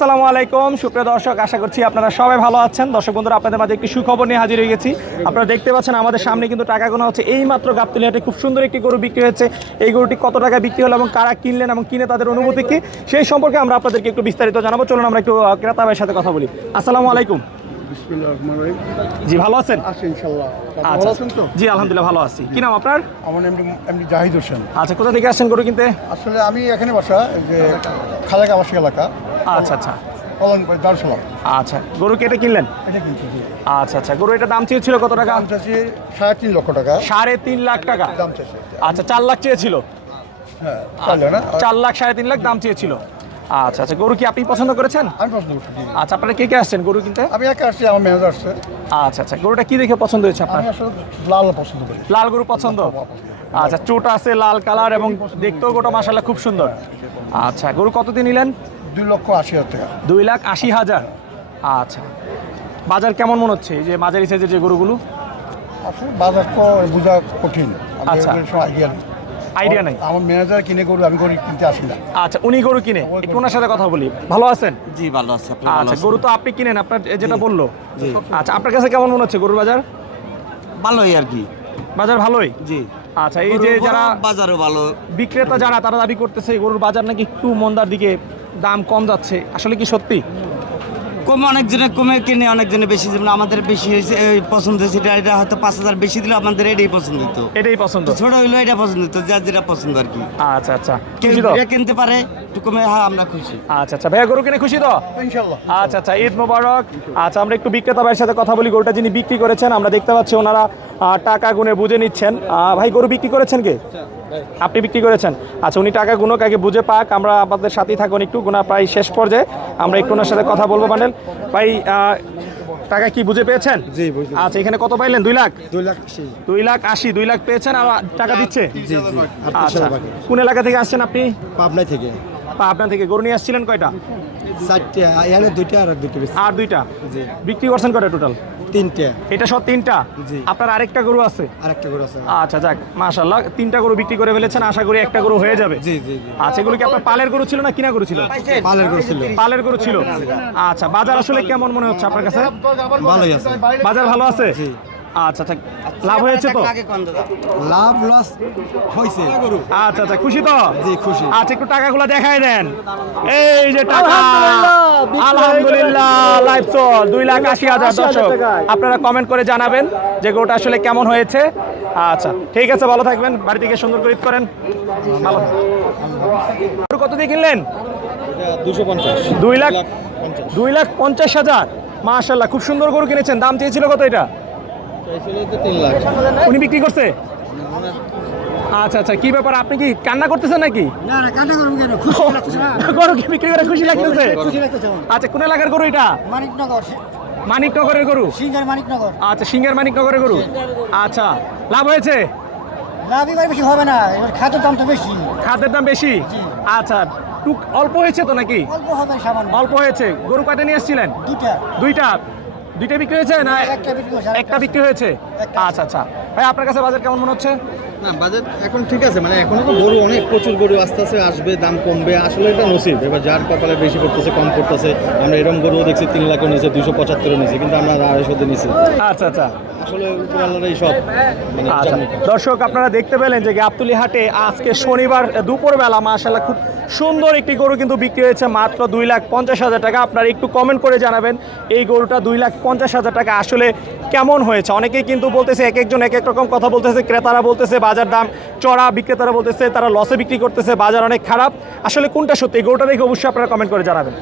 আসসালামু আলাইকুম সুপ্রিয় দর্শক, আশা করছি আপনারা সবাই ভালো আছেন। দর্শক বন্ধুরা, আপনাদের মাঝে একটি সুখবর নিয়ে হাজির হয়ে গেছি। আপনারা দেখতে পাচ্ছেন আমাদের সামনে কিন্তু টাকা গোনা হচ্ছে। এই মাত্র গাবতলী হাটে খুব সুন্দর একটি গরু বিক্রি হয়েছে। এই গরুটি কত টাকা বিক্রি হলো এবং কারা কিনলেন এবং কিনে তাদের অনুভূতি কি, সেই সম্পর্কে আমরা আপনাদেরকে একটু বিস্তারিত জানাবো। চলুন আমরা একটু ক্রেতা ভাইয়ের সাথে কথা বলি। আসসালামু আলাইকুম। জি, ভালো আছেন? আচ্ছা, জি আলহামদুলিল্লাহ ভালো আছি। কি নাম আপনার? আমার এমনি জাহিদ হোসেন। আচ্ছা, কোথা থেকে আসছেন গরু কিনতে? আসলে আমি এখানে বাসা, যে খালেক আবাসিক এলাকা। আচ্ছা আচ্ছা দারুসালাম। আচ্ছা, গরু কেটে কিনলেন? এটা কিনছি। আচ্ছা আচ্ছা, গরু এটা দাম চেয়েছিল কত টাকা? দাম চাচ্ছি 3.5 লক্ষ টাকা। 3.5 লাখ টাকা দাম চাচ্ছি। আচ্ছা, 4 লাখ চেয়েছিল। হ্যাঁ, তাহলে না 4 লাখ 3.5 লাখ দাম চেয়েছিল। আচ্ছা আচ্ছা, গরু কি আপনি পছন্দ করেছেন? আমি পছন্দ করছি। আচ্ছা, আপনারা কে কে আসছেন গরু কিনতে? আমি একা আসছি, আমার ম্যানেজার আসছে। আচ্ছা আচ্ছা, গরুটা কি দেখে পছন্দ হয়েছে আপনার? আমি আসলে লাল পছন্দ করি। লাল গরু পছন্দ। আচ্ছা, চোট আছে লাল কালার এবং দেখতেও গোটা মাশাআল্লাহ খুব সুন্দর। আচ্ছা, গরু কত দিয়ে নিলেন? 2,80,000 টাকা। 2,80,000। আচ্ছা, বাজার কেমন মনে হচ্ছে এই যে মাঝারি সাইজের যে গরুগুলো? আসলে বাজার তো বোঝা কঠিন, আচ্ছা। আইডিয়া নেই। আইডিয়া নেই। আমার ম্যানেজার কিনে গরু, আমি গরু কিনতে আসি না। আচ্ছা, উনি গরু কিনে, একটু ওনার সাথে কথা বলি। ভালো আছেন? জি ভালো আছে। আপনি ভালো আচ্ছা, আছেন? গরু তো আপনি কিনেন, আপনার যেটা বললো। জি। আচ্ছা, আপনার কাছে কেমন মনে হচ্ছে গরুর বাজার? ভালোই আর কি। বাজার ভালোই। জি। আচ্ছা, এই যে যারা বাজারও ভালো। বিক্রেতা যারা তারা দাবি করতেছে গরুর বাজার নাকি একটু মন্দার দিকে, দাম কম যাচ্ছে, আসলে কি সত্যি? কমে অনেকজনে কমে কিনে, অনেকজনে বেশি, যেমন আমাদের বেশি হয়েছে পছন্দ হয়েছে এটা হয়তো 5,000 বেশি দিলে আমাদের এটাই পছন্দ হতো। এটাই পছন্দ। ছোট হইলো এটা পছন্দ হতো, যার যেটা পছন্দ আর কি। আচ্ছা আচ্ছা, কেউ খুশি তো? যেটা কিনতে পারে একটু কমে, হ্যাঁ আমরা খুশি। আচ্ছা আচ্ছা, ভাইয়া গরু কিনে খুশি তো? ইনশাআল্লাহ। আচ্ছা আচ্ছা, ঈদ মোবারক। আচ্ছা, আমরা একটু বিক্রেতা ভাইয়ের সাথে কথা বলি। গরুটা যিনি বিক্রি করেছেন, আমরা দেখতে পাচ্ছি ওনারা টাকা গুনে বুঝে নিচ্ছেন। ভাই, গরু বিক্রি করেছেন কে? আপনি বিক্রি করেছেন। আচ্ছা, উনি টাকা গুনো আগে বুঝে পাক, আমরা আপনাদের সাথেই থাকুন একটু। গোনা প্রায় শেষ পর্যায়ে, আমরা একটু ওনার সাথে কথা বলবো। বান্ডেল ভাই, টাকা কি বুঝে পেয়েছেন? জি, বুঝে। আচ্ছা, এখানে কত পাইলেন? 2 লাখ। 2,80,000। 2,80,000, 2 লাখ পেয়েছেন আর টাকা দিচ্ছে? জি জি। আচ্ছা, কোন এলাকা থেকে আসছেন আপনি? পাবনা থেকে। আপনার থেকে গরু নিয়ে আসছিলেন কয়টা? 4টা, এখানে 2টা আর 2টা বেশি। আর 2টা। জি। বিক্রি করছেন কয়টা টোটাল? 3টা। এটা সব 3টা? জি। আপনার আরেকটা গরু আছে? আরেকটা গরু আছে। আচ্ছা, যাক মাশাআল্লাহ, 3টা গরু বিক্রি করে ফেলেছেন। আশা করি একটা গরু হয়ে যাবে। জি জি জি। আচ্ছা, এগুলো কি আপনার পালের গরু ছিল না কিনা গরু ছিল? পালের গরু ছিল। পালের গরু ছিল। আচ্ছা, বাজার আসলে কেমন মনে হচ্ছে আপনার কাছে? ভালোই আছে। বাজার ভালো আছে? জি। আচ্ছা আচ্ছা, লাভ হয়েছে তো? লাভ লস হয়েছে। আচ্ছা আচ্ছা, খুশি তো? জি, খুশি। আচ্ছা, একটু টাকাগুলো দেখাই দেন। এই যে টাকা, আলহামদুলিল্লাহ লাইভ চল 2,80,000। দর্শক, আপনারা কমেন্ট করে জানাবেন যে গরুটা আসলে কেমন হয়েছে। আচ্ছা, ঠিক আছে, ভালো থাকবেন, বাড়ি থেকে সুন্দর করে ঈদ করেন। ভালো। গরু কত দিয়ে কিনলেন? 250। 2,50,000। মাশাআল্লাহ, খুব সুন্দর গরু কিনেছেন। দাম চেয়েছিল কত এটা? 3 লাখ। উনি বিক্রি করছে? আচ্ছা আচ্ছা, কি ব্যাপার, আপনি কি কান্না করতেছেন নাকি? না না, কাটা করব কেন? খুশি লাগছে না। গরু কি বিক্রি করে খুশি লাগতেছে? খুশি লাগছে। আচ্ছা, কোন এলাকার গরু এটা? মানিকনগর, মানিকনগরের গরু? সিঙ্গার মানিকনগর। আচ্ছা, সিংহের মানিকনগরের গরু। আচ্ছা, লাভ হয়েছে? লাভ এবার বেশি হবে না, এবার খাদ্যের দাম তো বেশি। খাদ্যের দাম বেশি? আচ্ছা, টুক অল্প হয়েছে তো নাকি? অল্প হবে, সামান্য। অল্প হয়েছে। গরু কয়টা নিয়ে এসেছিলেন? 2টা। দুইটা বিক্রি হয়েছে না একটা বিক্রি হয়েছে, একটা বিক্রি হয়েছে? আচ্ছা আচ্ছা, ভাই আপনার কাছে বাজার কেমন মনে হচ্ছে? না, বাজেট এখন ঠিক আছে, মানে এখনো তো গরু অনেক, প্রচুর গরু আস্তে আস্তে আসবে, দাম কমবে, আসলে এটা নসিব। এবার যার কপালে বেশি করতেছে কম করতেছে। আমরা এরকম গরুও দেখছি 3 লাখও নিচে, 275-ও নিচে, কিন্তু আমরা 250-তে নিছি। আচ্ছা আচ্ছা আসলে উপর আল্লাহর এই সব মানে আচ্ছা, দর্শক আপনারা দেখতে পেলেন যে গাবতলী হাটে আজকে শনিবার দুপুরবেলা মাশাআল্লাহ খুব সুন্দর একটি গরু কিন্তু বিক্রি হয়েছে মাত্র 2,50,000 টাকা। আপনারা একটু কমেন্ট করে জানাবেন এই গরুটা 2,50,000 টাকা আসলে কেমন হয়েছে। অনেকেই কিন্তু বলতেছে, এক একজন এক এক রকম কথা বলতেছে। ক্রেতারা বলতেছে বাজার দাম চড়া, বিক্রেতারা বলতেছে তারা লসে বিক্রি করতেছে, বাজার অনেক খারাপ। আসলে কোনটা সত্যি, এই গরুটা দেখে অবশ্যই আপনারা কমেন্ট করে জানাবেন।